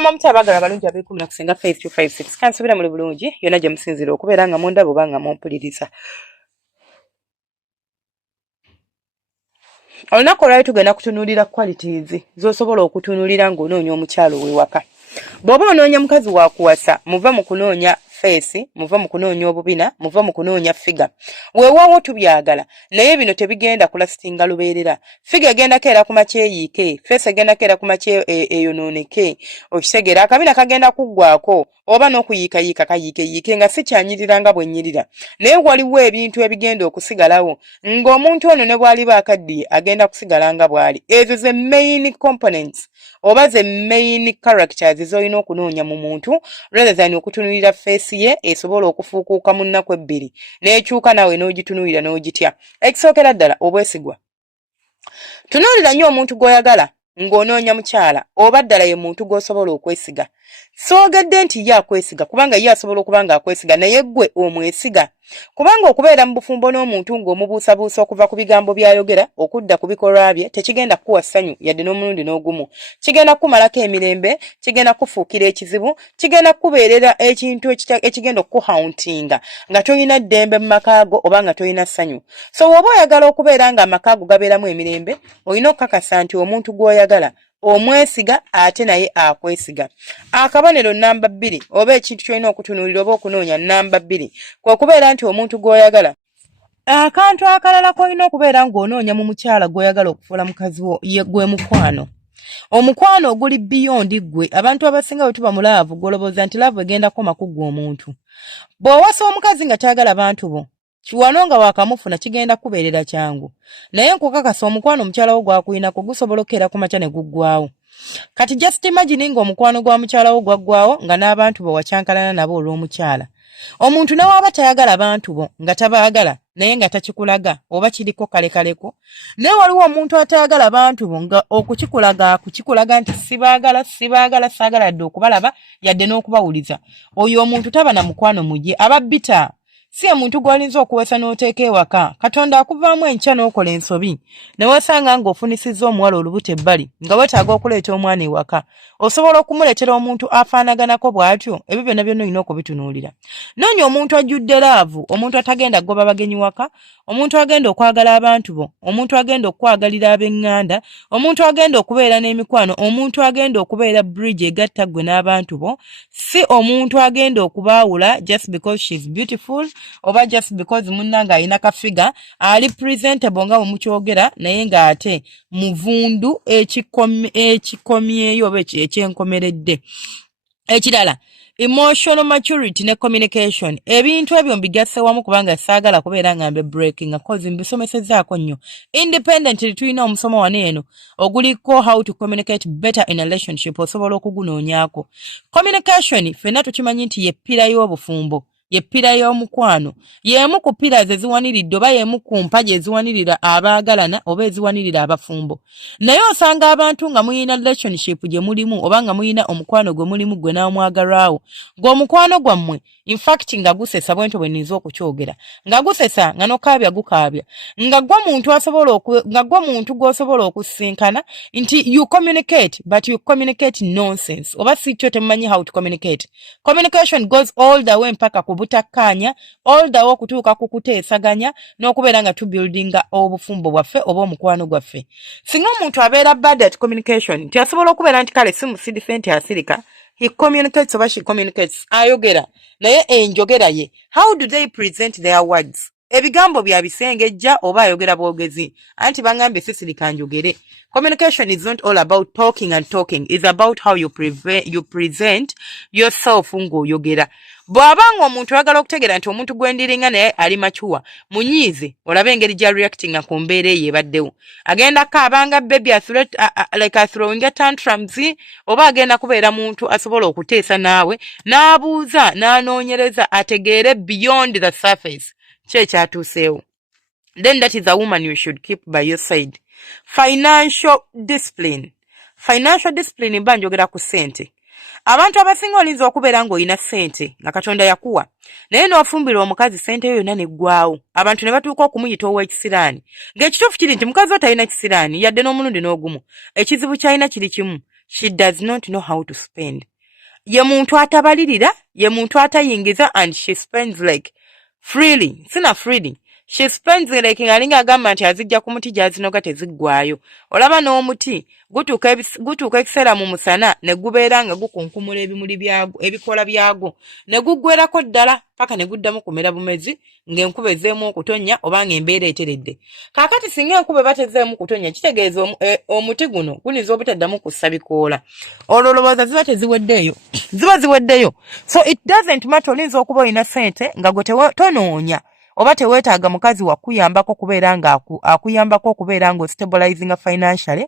Mubama mutabagala balungi ab'ekumi na kusinga 5256 kansubira muli bulungi yonna gye musinzira okubeera nga mundaba oba nga mumpuliriza. Olunaku olwali tugenda kutunuulira qualities z'osobola okutunuulira ng'onoonya omukyalo w'ewaka. Bw'oba onoonya mukazi wa kuwasa muva mu kunoonya feesi, muva mu kunoonya obubina, muva mu kunoonya figa. Weewaawo tubyagala naye bino tebigenda kulasitinga lubeerera. Figa egendako era ku makyeyiike, feesi egendako era ku makye eyonooneke. Okitegeera akabina kagenda kuggwaako oba n'okuyiikayiika kayiikeyiike nga si kyanyirira nga bwe nnyirira. Naye waliwo ebintu ebigenda okusigalawo ng'omuntu ono ne bw'aliba akaddiye agenda kusigala nga bw'ali. Ezo ze main components oba ze main characters z'olina okunoonya mu muntu rather than okutunuulira feesi ye esobola okufuukuuka mu nnaku ebbiri n'ekyuka nawe n'ogitunuulira n'ogitya. Ekisookera ddala obwesigwa. Tunuulira nnyo omuntu gw'oyagala ng'onoonya mukyala oba ddala ye muntu gw'osobola okwesiga. Soogedde nti ye akwesiga kubanga ye asobola okuba nga akwesiga naye ggwe omwesiga. Kubanga okubeera mu bufumbo n'omuntu ng'omubuusabuusa okuva ku bigambo by'ayogera okudda ku bikolwa bye tekigenda kukuwa ssanyu yadde n'omulundi n'ogumu. Kigenda kukumalako emirembe, kigenda kufuukira ekizibu, kigenda kukubeerera ekintu ekigenda okuhauntinga nga toyina ddembe mu maka go oba nga toyina ssanyu. So bw'oba oyagala okubeera nga amaka go gabeeramu emirembe olina okukakasa nti omuntu gw'oyagala omwesiga ate naye akwesiga. Akabonero namba 2 oba ekintu kyolina okutunuulira oba okunoonya namba 2 kwe kubeera nti omuntu gw'oyagala. Akantu akalala kolina okubeera ng'onoonya mu mukyala gw'oyagala okufuula mukazi wo ye gwe mukwano. Omukwano oguli beyond ggwe. Abantu abasinga bwe tuba mu laavu golobooza nti laavu egenda koma ku ggwe omuntu. Bw'owasa omukazi nga kyagala bantu bo kiwano nga waakamufuna kigenda kubeerera kyangu. Naye nkukakasa omukwano omukyala wo gwakuyinako gusobola okkeera ku makya ne guggwaawo. Kati just imagine ng'omukwano gwa mukyala wo gwaggwaawo nga n'abantu bo wakyankalana nabo olw'omukyala. Omuntu nawaaba tayagala bantu bo nga tabaagala naye nga takikulaga oba kiriko kalekaleko. Naye waliwo omuntu atayagala bantu bo nga okukikulaga nti sibaagala saagala dde okubalaba yadde n'okubawuliza. Oyo omuntu taba na mukwano mugye aba bitter. Si omuntu gw'olinza okuwesa n'oteeka ewaka Katonda akuvaamu enkya n'okola ensobi ne wasanga ng'ofunisizza omuwala olubuto ebbali nga weetaaga okuleeta omwana ewaka. Osobola okumuleetera omuntu afaanaganako bw'atyo. Ebyo byonna byonna olina okubitunuulira. Noonya omuntu ajjudde laavu, omuntu atagenda kugoba bagenyi waka, omuntu agenda okwagala abantu bo, omuntu agenda okwagalira ab'eŋŋanda, omuntu agenda okubeera n'emikwano, omuntu agenda okubeera bridge egatta ggwe n'abantu bo, si omuntu agenda okubaawula just because she's beautiful oba just because munnanga alina kafiga ali presentable nga mukyogera naye ng'ate muvundu ekikomyeyo oba ekyenkomeredde. Ekirala emotional maturity ne communication. Ebintu ebyo mbigasse wamu kubanga saagala kubeera nga mbe breaking cause mbisomesezzaako nnyo. Independently tulina omusomo wano eno oguliko how to communicate better in a relationship osobola okugunoonyaako. Communication ffenna tukimanyi nti ye ppira y'obufumbo. Ye ppira y'omukwano. Y'emu ku ppira ze ziwaniridde oba y'emu ku mpagi eziwanirira abaagalana oba eziwanirira abafumbo. Naye osanga abantu nga muyina relationship gye mulimu oba nga muyina omukwano gwe mulimu gwe n'omwagalwawo. Ng'omukwano gwammwe in fact nga gusesa bwento bwe nniza okukyogera. Nga gusesa nga n'okaabya gukaabya. Nga gwa muntu gw'osobola okusinkana nti you communicate but you communicate nonsense. Oba si kyo temumanyi how to communicate. Communication goes all the way mpaka ku butakkaanya all the way okutuuka ku kuteesaganya n'okubeera nga tubuildinga obufumbo bwaffe oba omukwano gwaffe. Singa omuntu abeera bad at communication nti asobola okubeera nti kale si musidife nti asirika, he communicates oba she communicates ayogera naye enjogera ye how do they present their words? Ebigambo bya bisengejja oba ayogera bwogezi anti bangambye sisirika njogere. Communication is not all about talking and talking. It's about how you present yourself ng'oyogera. Bw'abanga omuntu ayagala okutegeera nti omuntu gwendiringa naye ali machuwa munyiize olabe engeri gya reacting ku mbeera ey'ebaddewo. Agenda kaabanga baby like throwing a tantrums oba agenda kubeera muntu asobola okuteesa naawe n'abuuza n'anoonyereza ategeere beyond the surface kyatuuseewo. Then that is a woman you should keep by your side. Financial discipline. Financial discipline mba njogera ku ssente. Abantu abasinga olinza okubeera ng'olina ssente nga Katonda yakuwa naye n'ofumbira omukazi ssente yo yonna neggwaawo. Abantu ne batuuka okumuyita ow'ekisiraani. Ng'ekituufu kiri nti mukazi wo talina kisiraani yadde n'omulundi n'ogumu. Ekizibu ky'alina kiri kimu. She does not know how to spend. ye muntu atabalirira, ye muntu atayingiza, and she spends like freely. Sina freely. She spends like ngalinga agamba nti azijja ku muti gyazinoga teziggwayo. Olaba n'omuti gutuuka ekiseera mu musana ne gubeera nga gukunkumula ebimuli byagwo, ebikola byagwo, ne guggwerako ddala paka ne guddamu kumera bumezi ng'enkuba ezzeemu okutonnya oba ng'embeera eteredde. Kaakati singa enkuba batezzeemu kutonnya kitegeeza omuti guno guniza obutaddamu kussa bikoola. Olwo olowooza ziba teziweddeeyo. Ziba ziweddeyo. So it doesn't matter olinza okuba olina ssente nga gwe tonoonya oba teweetaaga mukazi wakuyambako kubeera nga akuyambako okubeera nga ostabilizinga financially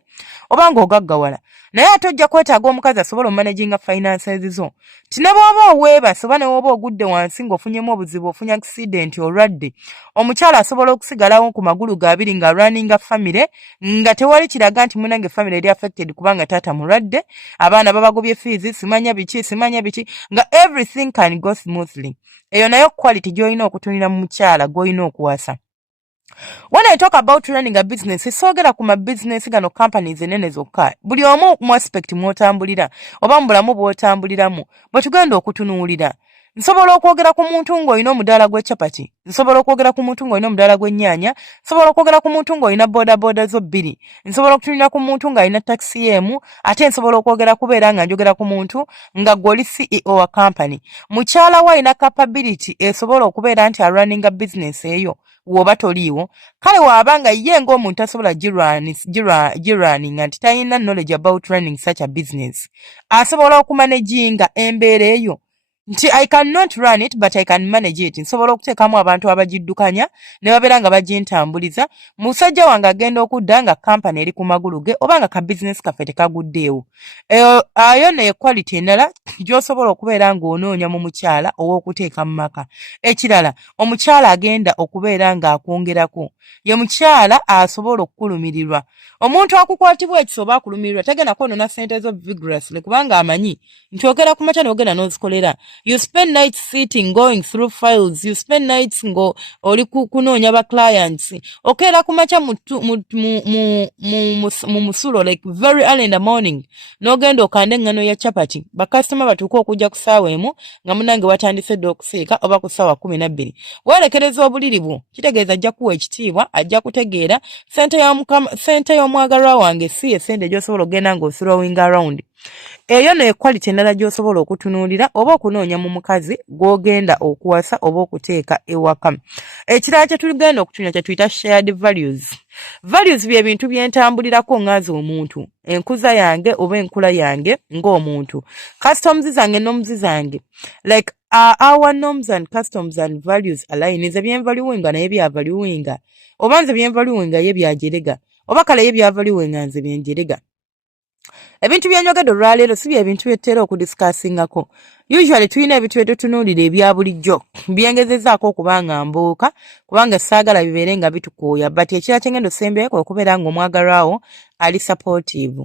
oba ng'ogaggawala. Naye ate ojja kwetaaga omukazi asobola omanaginga finances zo. Ti ne bw'oba oweebase oba ne bw'oba ogudde wansi ng'ofunyemu obuzibu, ofunye accident olwadde, omukyala asobola okusigalawo ku magulu g'abiri nga runninga family nga tewali kiraga nti munange family eri affected kubanga taata mulwadde, abaana babagobye fees, simanya biki nga everything can go smoothly. Eyo nayo quality gy'olina okutunira mu mukyala gw'olina okuwasa. When I talk about running a business, soogera ku ma business gano companies enene zokka. Buli omu mu aspect mw'otambulira oba mu bulamu bw'otambuliramu bwe tugenda okutunuulira. Nsobola okwogera ku muntu ng'olina omudaala gw'ekyapati, nsobola okwogera ku muntu ng'olina omudaala gw'ennyaanya, nsobola okwogera ku muntu ng'olina boda zo bbiri, nsobola okutunira ku muntu ng'alina taxi emu, ate nsobola okwogera kubeera nga njogera ku muntu nga gw'oli CEO wa company. Mukyala we alina capability esobola okubeera nti running a business eyo woba toliiwo, kale waabanga ye ng'omuntu asobola girunning nti talina knowledge about running such a business, asobola okumanaginga embeera eyo nti I cannot run it but I can manage it. Nsobola okuteekamu abantu abagiddukanya ne babeera nga bagintambuliza. Musajja wange agenda okudda nga kampani eri ku magulu ge oba nga ka business kaffe tekaguddeewo. Ayo ne quality endala gy'osobola okubeera ng'onoonya mu mukyala ow'okuteeka mu maka. Ekirala, omukyala agenda okubeera ng'akwongerako. Ye mukyala asobola okukulumirirwa. Omuntu akukwatibwa ekisoba akulumirirwa tagenda kwonoona ssente zo vigorously kubanga amanyi nti ogenda ku makya n'ogenda n'ozikolera. You spend nights sitting going through files. You spend nights ngo oli kunoonya ba clients. Okeera ku makya mu musulo like very early in the morning. N'ogenda okanda engano ya chapati. Bakasitoma batuuka okujja ku ssaawa emu nga munange watandise dda okusiika oba ku ssaawa 12. Weerekereza obuliri bwo kitegeeza ajja kuwa ekitiibwa, ajja kutegeera ssente y'omwagalwa wange si essente gy'osobola okgenda ng'othrowing around. Eyo ne quality endala gy'osobola okutunuulira oba okunoonya mu mukazi gw'ogenda okuwasa oba okuteeka ewaka. Ekirala kye tugenda okutunya kye tuyita shared values. Values bye bintu bye ntambulirako ng'aze omuntu, enkuza yange oba enkula yange ng'omuntu, customs zange norms zange, like our norms and customs and values align. Nze byenvaluwinga naye byavaluwinga, oba nze byenvaluwinga ye byajerega, oba kale ye byavaluwinga nze byenjerega. Ebintu byenjogedde olwaleero si bye bintu byetera okudiscussingako. Usually tulina ebintu bye tutunuulira ebya bulijjo byengezezaako okubanga mbuuka kubanga saagala bibeere nga bitukooya, but ekira kyengendo sembeeko okubeera ng'omwagalwawo ali supportive.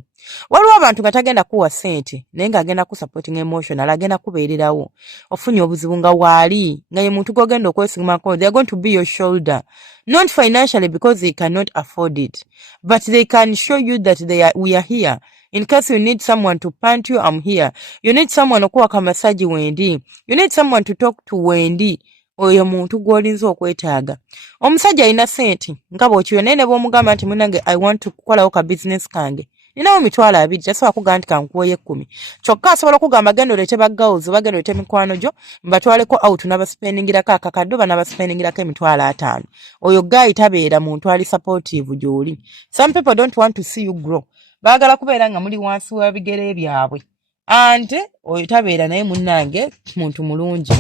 Waliwo abantu nga tagenda kuwa ssente naye ng'agenda ku supporting emotional, agenda kubeererawo. Ofunye obuzibu nga waali nga ye muntu gw'ogenda okwesimako, they are going to be your shoulder, not financially because they cannot afford it, but they can show you that we are here. In case you need someone to pant you, I'm here. You need someone okuwaka massage wendi. You need someone to talk to wendi. Oyo muntu gw'olinza okwetaaga. Omusajja alina ssente nga bw'okiyo naye ne bw'omugamba nti munange I want to kukolawo ka business kange. Ninawo 2,200 tasobola kugamba nti kankuwoye 10. Kyokka asobola okugamba genda oleete ba girls oba genda oleete mikwano gyo mbatwaleko out n'abasipendingirako akakadde oba n'abasipendingirako 5,000. Oyo guy tabeera muntu ali supportive gy'oli. Some people don't want to see you grow. Baagala kubeera nga muli wansi wa bigere byabwe. Ante oyo tabeera naye munnange muntu mulungi.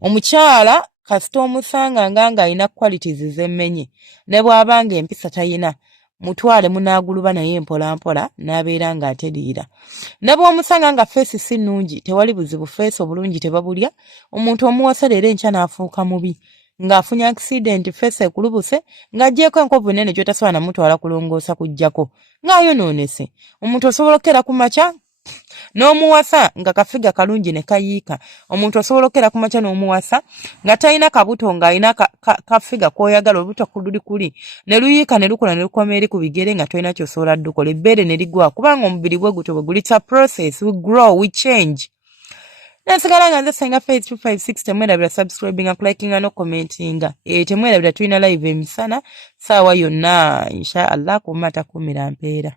Omukyala kasita omusanga nga alina qualities z'emmenye ne bw'abanga empisa tayina mutwale munaaguluba naye mpola n'abeera ng'atediira. Ne bw'omusanga nga feesi si nnungi tewali buzibu, feesi obulungi tebabulya. Omuntu omuwasa leero enkya n'afuuka mubi ng'afunye accident, feesi ekulubuse ng'agyeko enkovu nene gy'otasobola namutwala kulongoosa kujjako ng'ayonoonese. Omuntu osobola okukera ku makya n'omuwasa nga kafiga kalungi ne kayiika. Omuntu osobola okukera ku makya n'omuwasa nga talina kabuto ng'alina kafiga k'oyagala olubuto kuli ne luyiika ne lukola ne lukoma eri ku bigere nga tolina ky'osobola ddukola, ebbeere ne ligwa kubanga omubiri gwe guto bwe guli. It's a process, we grow, we change. Nasigala nga nze Senga Faith 256 temwerabira subscribinga kulikinga no commentinga temwerabira tulina live emisana saawa yonna insha Allah kuuma takuumira mpeera.